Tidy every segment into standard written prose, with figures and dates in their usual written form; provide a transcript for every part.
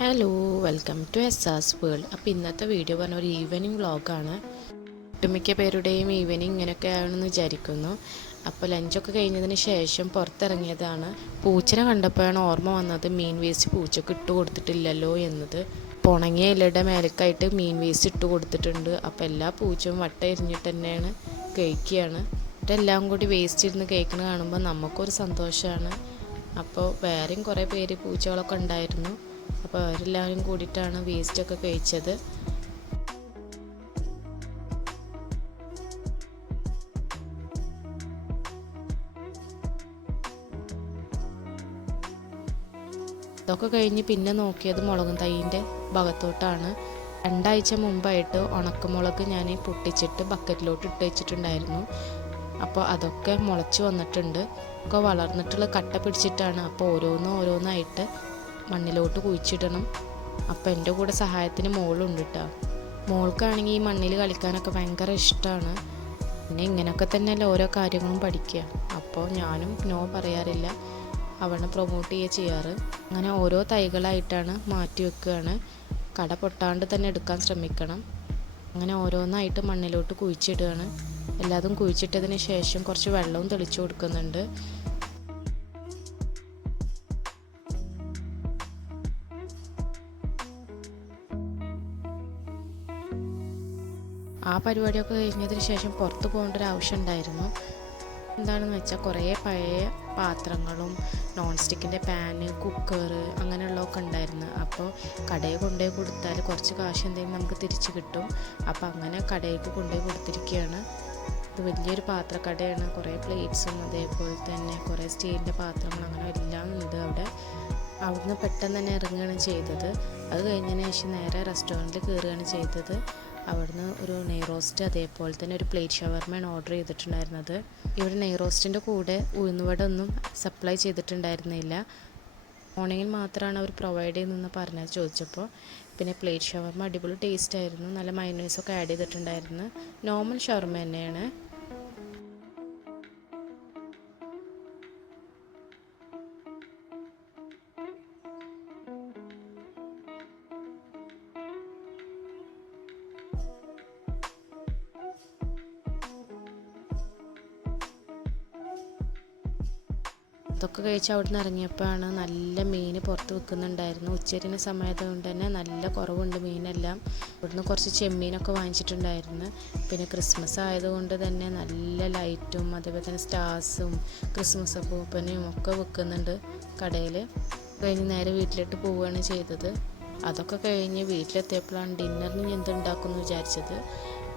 Hello, welcome to എസ്സാസ് world. അപ്പോൾ ഇന്നത്തെ വീഡിയോ പറഞ്ഞ ഒരു ഈവനിങ് വ്ളോഗാണ്. ഒട്ടുമിക്ക പേരുടെയും ഈവനിങ് ഇങ്ങനെയൊക്കെ ആണെന്ന് വിചാരിക്കുന്നു. അപ്പോൾ ലഞ്ചൊക്കെ കഴിഞ്ഞതിന് ശേഷം പുറത്തിറങ്ങിയതാണ്. പൂച്ചനെ കണ്ടപ്പോഴാണ് ഓർമ്മ വന്നത് മീൻ വേസ്റ്റ് പൂച്ചക്ക് ഇട്ട് കൊടുത്തിട്ടില്ലല്ലോ എന്നത്. ഉണങ്ങിയ ഇലയുടെ മേലക്കായിട്ട് മീൻ വേസ്റ്റ് ഇട്ട് കൊടുത്തിട്ടുണ്ട്. അപ്പോൾ എല്ലാ പൂച്ചയും വട്ട എരിഞ്ഞിട്ട് തന്നെയാണ് കഴിക്കുകയാണ്. ഇതെല്ലാം കൂടി വേസ്റ്റ് ഇരുന്ന് കഴിക്കുന്നത് കാണുമ്പോൾ നമുക്കൊരു സന്തോഷമാണ്. അപ്പോൾ വേറെയും കുറേ പേര് പൂച്ചകളൊക്കെ ഉണ്ടായിരുന്നു. അപ്പോൾ അവരെല്ലാവരും കൂടിയിട്ടാണ് വേസ്റ്റൊക്കെ കഴിച്ചത്. ഇതൊക്കെ കഴിഞ്ഞ് പിന്നെ നോക്കിയത് മുളകും തൈൻ്റെ ഭാഗത്തോട്ടാണ്. 2 ആഴ്ച മുമ്പായിട്ട് ഉണക്കമുളക് ഞാൻ പൊട്ടിച്ചിട്ട് ബക്കറ്റിലോട്ട് ഇട്ട് വെച്ചിട്ടുണ്ടായിരുന്നു. അപ്പോൾ അതൊക്കെ മുളച്ച് വന്നിട്ടുണ്ട്. ഒക്കെ വളർന്നിട്ടുള്ള കട്ട പിടിച്ചിട്ടാണ്. അപ്പോൾ ഓരോന്നായിട്ട് മണ്ണിലോട്ട് കുഴിച്ചിടണം. അപ്പോൾ എൻ്റെ കൂടെ സഹായത്തിന് മോളുണ്ട് കേട്ടോ. മോൾക്കാണെങ്കിൽ ഈ മണ്ണിൽ കളിക്കാനൊക്കെ ഭയങ്കര ഇഷ്ടമാണ്. പിന്നെ ഇങ്ങനെയൊക്കെ തന്നെയല്ല ഓരോ കാര്യങ്ങളും പഠിക്കുക. അപ്പോൾ ഞാനും നോ പറയാറില്ല, അവനെ പ്രൊമോട്ട് ചെയ്യാറ്. അങ്ങനെ ഓരോ തൈകളായിട്ടാണ് മാറ്റി വെക്കുകയാണ്. കട പൊട്ടാണ്ട് തന്നെ എടുക്കാൻ ശ്രമിക്കണം. അങ്ങനെ ഓരോന്നായിട്ട് മണ്ണിലോട്ട് കുഴിച്ചിടുകയാണ്. എല്ലാതും കുഴിച്ചിട്ടതിന് ശേഷം കുറച്ച് വെള്ളവും തെളിച്ചു കൊടുക്കുന്നുണ്ട്. ആ പരിപാടിയൊക്കെ കഴിഞ്ഞതിന് ശേഷം പുറത്ത് പോകേണ്ട ഒരു ആവശ്യം ഉണ്ടായിരുന്നു. എന്താണെന്ന് വെച്ചാൽ കുറേ പഴയ പാത്രങ്ങളും നോൺ സ്റ്റിക്കിൻ്റെ പാന്, കുക്കർ അങ്ങനെയുള്ളതൊക്കെ ഉണ്ടായിരുന്നു. അപ്പോൾ കടയിൽ കൊണ്ടുപോയി കൊടുത്താൽ കുറച്ച് കാശ് എന്തെങ്കിലും നമുക്ക് തിരിച്ച് കിട്ടും. അപ്പോൾ അങ്ങനെ കടയിലേക്ക് കൊണ്ടുപോയി കൊടുത്തിരിക്കുകയാണ്. ഇത് വലിയൊരു പാത്രക്കടയാണ്. കുറേ പ്ലേറ്റ്സും അതേപോലെ തന്നെ കുറേ സ്റ്റീലിൻ്റെ പാത്രങ്ങൾ അങ്ങനെ എല്ലാം ഉണ്ട് അവിടെ. അവിടുന്ന് പെട്ടെന്ന് തന്നെ ഇറങ്ങുകയാണ് ചെയ്തത്. അത് കഴിഞ്ഞതിന് ശേഷം നേരെ റെസ്റ്റോറൻറ്റിൽ കയറുകയാണ് ചെയ്തത്. അവിടുന്ന് ഒരു നെയ്റോസ്റ്റ് അതേപോലെ തന്നെ ഒരു പ്ലേറ്റ് ഷവർമയാണ് ഓർഡർ ചെയ്തിട്ടുണ്ടായിരുന്നത്. ഇവിടെ നെയ്റോസ്റ്റിൻ്റെ കൂടെ ഉഴുന്നുവട ഒന്നും സപ്ലൈ ചെയ്തിട്ടുണ്ടായിരുന്നില്ല. മോർണിംഗിൽ മാത്രമാണ് അവർ പ്രൊവൈഡ് ചെയ്യുന്നതെന്ന് പറഞ്ഞത് ചോദിച്ചപ്പോൾ. പിന്നെ പ്ലേറ്റ് ഷവർമ അടിപൊളി ടേസ്റ്റ് ആയിരുന്നു. നല്ല മയോണൈസൊക്കെ ആഡ് ചെയ്തിട്ടുണ്ടായിരുന്നു. നോർമൽ ഷവർമ തന്നെയാണ്. അതൊക്കെ കഴിച്ച് അവിടെ നിന്ന് ഇറങ്ങിയപ്പോഴാണ് നല്ല മീൻ പുറത്ത് വിൽക്കുന്നുണ്ടായിരുന്നു. ഉച്ചരിന് സമയത്തുകൊണ്ട് തന്നെ നല്ല കുറവുണ്ട് മീനെല്ലാം. ഇവിടുന്ന് കുറച്ച് ചെമ്മീനൊക്കെ വാങ്ങിച്ചിട്ടുണ്ടായിരുന്നു. പിന്നെ ക്രിസ്മസ് ആയതുകൊണ്ട് തന്നെ നല്ല ലൈറ്റും അതേപോലെ തന്നെ സ്റ്റാർസും ക്രിസ്മസ് അപ്പൂപ്പനെയും ഒക്കെ വിൽക്കുന്നുണ്ട് കടയിൽ. കഴിഞ്ഞ് നേരെ വീട്ടിലോട്ട് പോവുകയാണ് ചെയ്തത്. അതൊക്കെ കഴിഞ്ഞ് വീട്ടിലെത്തിയപ്പോഴാണ് ഡിന്നറിന് എന്തുണ്ടാക്കുമെന്ന് വിചാരിച്ചത്.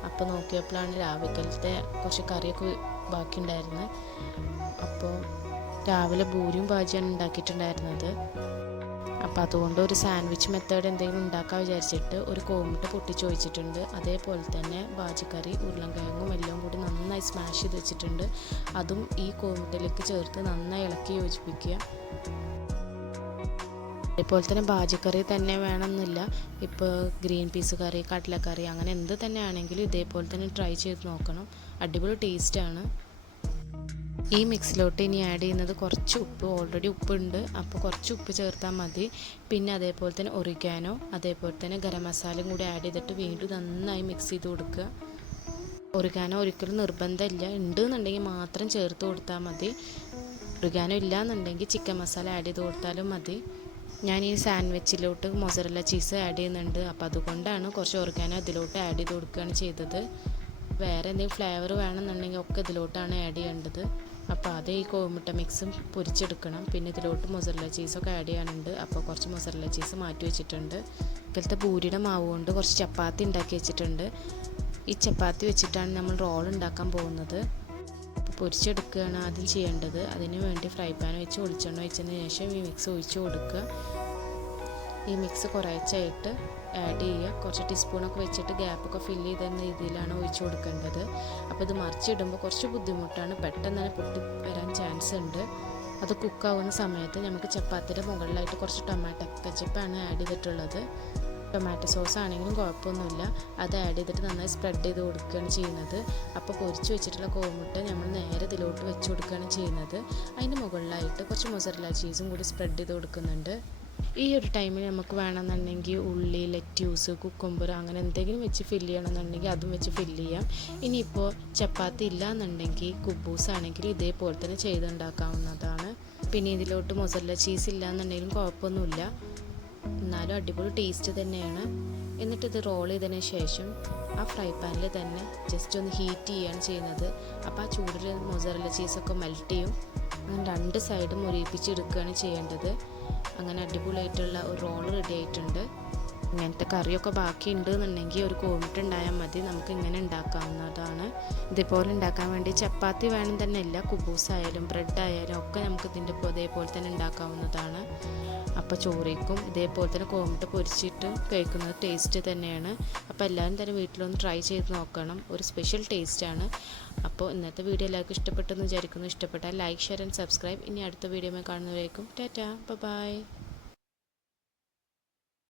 അപ്പോൾ നോക്കിയപ്പോഴാണ് രാവിലത്തെ കുറച്ച് കറിയൊക്കെ ബാക്കിയുണ്ടായിരുന്നു. അപ്പോൾ രാവിലെ പൂരിയും ഭാജിയാണ് ഉണ്ടാക്കിയിട്ടുണ്ടായിരുന്നത്. അപ്പോൾ അതുകൊണ്ട് ഒരു സാൻഡ്വിച്ച് മെത്തേഡ് എന്തെങ്കിലും ഉണ്ടാക്കാൻ വിചാരിച്ചിട്ട് ഒരു കോഴിമുട്ട പൊട്ടിച്ച് വെച്ചിട്ടുണ്ട്. അതേപോലെ തന്നെ ഭാജിക്കറി ഉരുളൻകിഴങ്ങും എല്ലാം കൂടി നന്നായി സ്മാഷ് ചെയ്ത് വെച്ചിട്ടുണ്ട്. അതും ഈ കോഴിമുട്ടയിലേക്ക് ചേർത്ത് നന്നായി ഇളക്കി യോജിപ്പിക്കുക. അതേപോലെ തന്നെ ഭാജിക്കറി തന്നെ വേണമെന്നില്ല. ഇപ്പോൾ ഗ്രീൻ പീസ് കറി, കടലക്കറി അങ്ങനെ എന്ത് തന്നെ ആണെങ്കിലും ഇതേപോലെ തന്നെ ട്രൈ ചെയ്ത് നോക്കണം. അടിപൊളി ടേസ്റ്റാണ്. ഈ മിക്സിലോട്ട് ഇനി ആഡ് ചെയ്യുന്നത് കുറച്ച് ഉപ്പ്. ഓൾറെഡി ഉപ്പുണ്ട്, അപ്പോൾ കുറച്ച് ഉപ്പ് ചേർത്താൽ മതി. പിന്നെ അതേപോലെ തന്നെ ഒറിഗാനോ അതേപോലെ തന്നെ ഗരം മസാലയും കൂടി ആഡ് ചെയ്തിട്ട് വീണ്ടും നന്നായി മിക്സ് ചെയ്ത് കൊടുക്കുക. ഒറിഗാനോ ഒരിക്കലും നിർബന്ധമില്ല, ഉണ്ടെന്നുണ്ടെങ്കിൽ മാത്രം ചേർത്ത് കൊടുത്താൽ മതി. ഒറിഗാനോ ഇല്ല എന്നുണ്ടെങ്കിൽ ചിക്കൻ മസാല ആഡ് ചെയ്ത് കൊടുത്താലും മതി. ഞാൻ ഈ സാൻഡ്വിച്ചിലോട്ട് മൊസറല്ല ചീസ് ആഡ് ചെയ്യുന്നുണ്ട്. അപ്പോൾ അതുകൊണ്ടാണ് കുറച്ച് ഒറിഗാനോ ഇതിലോട്ട് ആഡ് ചെയ്ത് കൊടുക്കുകയാണ് ചെയ്തത്. വേറെ എന്തെങ്കിലും ഫ്ലേവർ വേണമെന്നുണ്ടെങ്കിൽ ഒക്കെ ഇതിലോട്ടാണ് ആഡ് ചെയ്യേണ്ടത്. അപ്പോൾ അത് ഈ കോഴിമുട്ട മിക്സും പൊരിച്ചെടുക്കണം. പിന്നെ ഇതിലോട്ട് മൊസറല്ല ചീസൊക്കെ ആഡ് ചെയ്യാനുണ്ട്. അപ്പോൾ കുറച്ച് മൊസറല്ല ചീസ് മാറ്റി വെച്ചിട്ടുണ്ട്. ഇപ്പോഴത്തെ പൂരിയുടെ മാവ് കൊണ്ട് കുറച്ച് ചപ്പാത്തി ഉണ്ടാക്കി വെച്ചിട്ടുണ്ട്. ഈ ചപ്പാത്തി വെച്ചിട്ടാണ് നമ്മൾ റോൾ ഉണ്ടാക്കാൻ പോകുന്നത്. അപ്പോൾ പൊരിച്ചെടുക്കുകയാണ് ആദ്യം ചെയ്യേണ്ടത്. അതിന് വേണ്ടി ഫ്രൈ പാൻ വെച്ച് വെളിച്ചെണ്ണ വെച്ചതിന് ശേഷം ഈ മിക്സ് ഒഴിച്ച് കൊടുക്കുക. ഈ മിക്സ് കുറേശ്ശായിട്ട് ആഡ് ചെയ്യുക. കുറച്ച് ടീസ്പൂണൊക്കെ വെച്ചിട്ട് ഗ്യാപ്പൊക്കെ ഫില്ല് ചെയ്ത രീതിയിലാണ് ഒഴിച്ച് കൊടുക്കേണ്ടത്. അപ്പോൾ ഇത് മറിച്ചിടുമ്പോൾ കുറച്ച് ബുദ്ധിമുട്ടാണ്, പെട്ടെന്ന് തന്നെ പൊട്ടി വരാൻ ചാൻസ് ഉണ്ട്. അത് കുക്കാവുന്ന സമയത്ത് നമുക്ക് ചപ്പാത്തിയുടെ മുകളിലായിട്ട് കുറച്ച് ടൊമാറ്റോ കെച്ചപ്പാണ് ആഡ് ചെയ്തിട്ടുള്ളത്. ടൊമാറ്റോ സോസ് ആണെങ്കിലും കുഴപ്പമൊന്നുമില്ല. അത് ആഡ് ചെയ്തിട്ട് നന്നായി സ്പ്രെഡ് ചെയ്ത് കൊടുക്കുകയാണ് ചെയ്യുന്നത്. അപ്പോൾ പൊരിച്ച് വെച്ചിട്ടുള്ള കോഴിമുട്ട നമ്മൾ നേരെ ഇതിലോട്ട് വെച്ച് കൊടുക്കുകയാണ് ചെയ്യുന്നത്. അതിൻ്റെ മുകളിലായിട്ട് കുറച്ച് മൊസറല്ല ചീസും കൂടി സ്പ്രെഡ് ചെയ്ത് കൊടുക്കുന്നുണ്ട്. ഈ ഒരു ടൈമിൽ നമുക്ക് വേണമെന്നുണ്ടെങ്കിൽ ഉള്ളി, ലെറ്റ്യൂസ്, കുക്കുംബർ അങ്ങനെ എന്തെങ്കിലും വെച്ച് ഫില്ല് ചെയ്യണമെന്നുണ്ടെങ്കിൽ അതും വെച്ച് ഫില്ല് ചെയ്യാം. ഇനിയിപ്പോൾ ചപ്പാത്തി ഇല്ല എന്നുണ്ടെങ്കിൽ കുബൂസ് ആണെങ്കിൽ ഇതേപോലെ തന്നെ ചെയ്തുണ്ടാക്കാവുന്നതാണ്. പിന്നെ ഇതിലോട്ട് മൊസറല്ല ചീസ് ഇല്ല എന്നുണ്ടെങ്കിലും കുഴപ്പമൊന്നുമില്ല, എന്നാലും അടിപൊളി ടേസ്റ്റ് തന്നെയാണ്. എന്നിട്ട് ഇത് റോൾ ചെയ്തതിന് ശേഷം ആ ഫ്രൈ പാനിൽ തന്നെ ജസ്റ്റ് ഒന്ന് ഹീറ്റ് ചെയ്യുകയാണ് ചെയ്യുന്നത്. അപ്പോൾ ആ ചൂടിൽ മൊസറല്ല ചീസൊക്കെ മെൽറ്റ് ചെയ്യും. അങ്ങനെ 2 സൈഡും മുരിപ്പിച്ചെടുക്കുകയാണ് ചെയ്യേണ്ടത്. അങ്ങനെ അടിപൊളിയായിട്ടുള്ള ഒരു റോൾ റെഡി ആയിട്ടുണ്ട്. ഇങ്ങനത്തെ കറിയൊക്കെ ബാക്കി ഉണ്ട് എന്നുണ്ടെങ്കിൽ ഒരു കോഴിമുട്ട ഉണ്ടായാൽ മതി, നമുക്ക് ഇങ്ങനെ ഉണ്ടാക്കാവുന്നതാണ്. ഇതേപോലെ ഉണ്ടാക്കാൻ വേണ്ടി ചപ്പാത്തി വേണം തന്നെ ഇല്ല, കുബൂസ് ആയാലും ബ്രെഡ് ആയാലും ഒക്കെ നമുക്ക് ഇതിൻ്റെ ഇതേപോലെ തന്നെ ഉണ്ടാക്കാവുന്നതാണ്. അപ്പോൾ ചോറിക്കും ഇതേപോലെ തന്നെ കോഴിമുട്ട പൊരിച്ചിട്ട് കഴിക്കുന്നത് ടേസ്റ്റ് തന്നെയാണ്. അപ്പോൾ എല്ലാവരും തന്നെ വീട്ടിലൊന്ന് ട്രൈ ചെയ്ത് നോക്കണം, ഒരു സ്പെഷ്യൽ ടേസ്റ്റാണ്. അപ്പോൾ ഇന്നത്തെ വീഡിയോ എല്ലാവർക്കും ഇഷ്ടപ്പെട്ടെന്ന് വിചാരിക്കുന്നു. ഇഷ്ടപ്പെട്ടാൽ ലൈക്ക്, ഷെയർ ആൻഡ് സബ്സ്ക്രൈബ്. ഇനി അടുത്ത വീഡിയോ കാണുന്നവരേക്കും ടാറ്റാ, ബൈ.